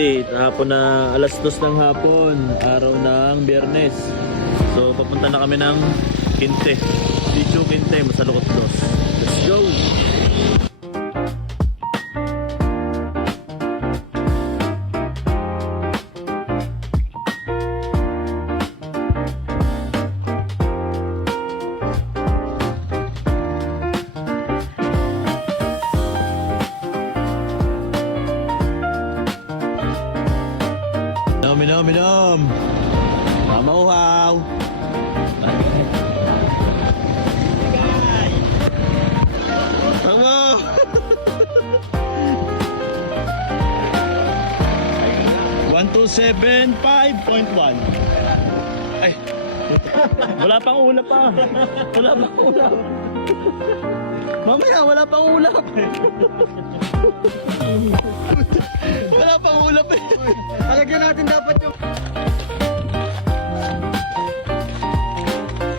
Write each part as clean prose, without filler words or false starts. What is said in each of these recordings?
City. Hapon na alas 2 ng hapon, araw ng Biyernes. So papunta na kami ng Quinte. Sitio Quinte, Masalukot 2. Let's go! Minom. Mamahaw. Tama. 1275.1. Ay. Wala pang ulap pa. Wala pang ulap. Mamaya wala pang ulap. Wala pang ulap eh. Alagyan natin dapat yung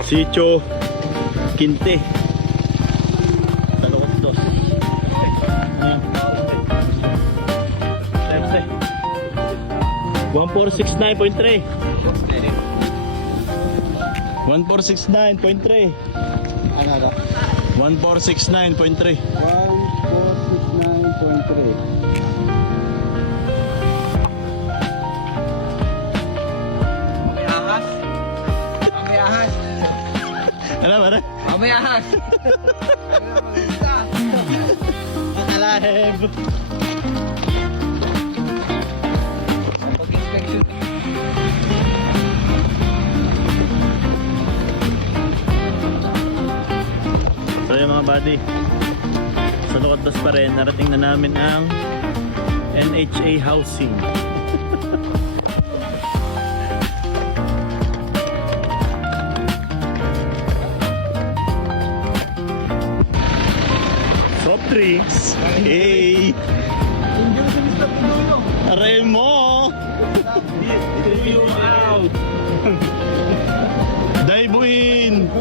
Sitio Quinte. Salukot 2. 1469.3. 1469.3. ano ba? 1469.3. 1469.3. Ano ba rin? Mamaya ahas. Makalahib. Pag-inspection. So yung mga buddy, sa Lukot pa rin, narating na namin ang NHA housing. Soft drinks. Hey! Enjoy sa Mr. Pinuno. Aray mo! You out! Dive in!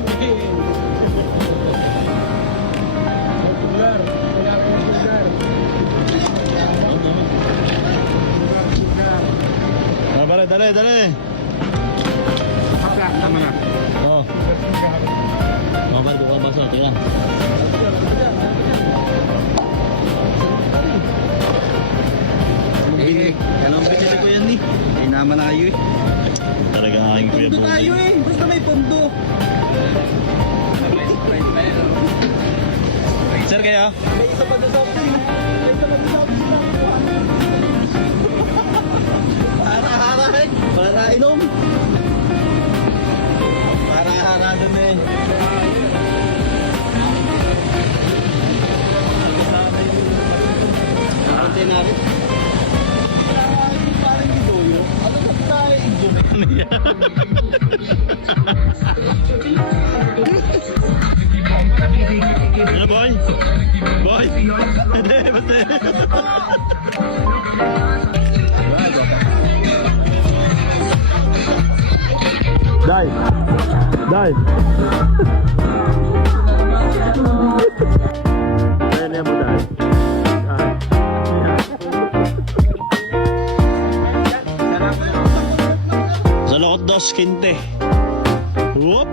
Dali! Tama na. Oh. Mga pare, buka baso. Tingnan. Anong pinili ko yan eh? Hindi naman tayo eh. Talagang aking kuya Pundo po. tayo eh. Basta may pundo. Sir, kayo? May isa pa doon sa akin. May isa pa doon sa akin. Para para inom. Para hara doon eh. Pantay namin. Parang gidoyo. Ano ba tayo gidoyo? Ano yan? Ano boy? Boy? Hindi, basta. Dive! Ayan yan mo, dive. Sa Lukot 2, Quinte. Whoop!